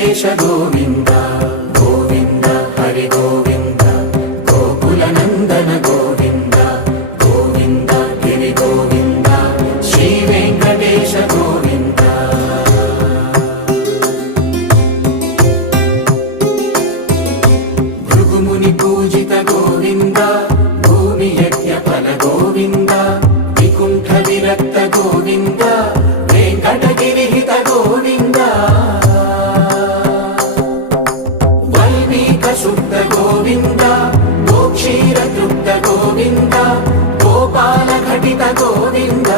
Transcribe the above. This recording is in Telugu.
వెంకటేశ గోవింద గోవింద హరి గోవింద గోకుల నందన గోవింద గోవింద గిరి గోవింద శ్రీ వెంకటేశ గోవింద భృగుముని పూజిత గోవింద భూమి యజ్ఞ ఫల గోవింద వికుంఠ విరక్త గోవింద వెంకటగిరిహిత గోవింద వల్మీక శుద్ధ గోవింద గోక్షీర తృప్త గోవింద గోపాల ఘటిత గోవింద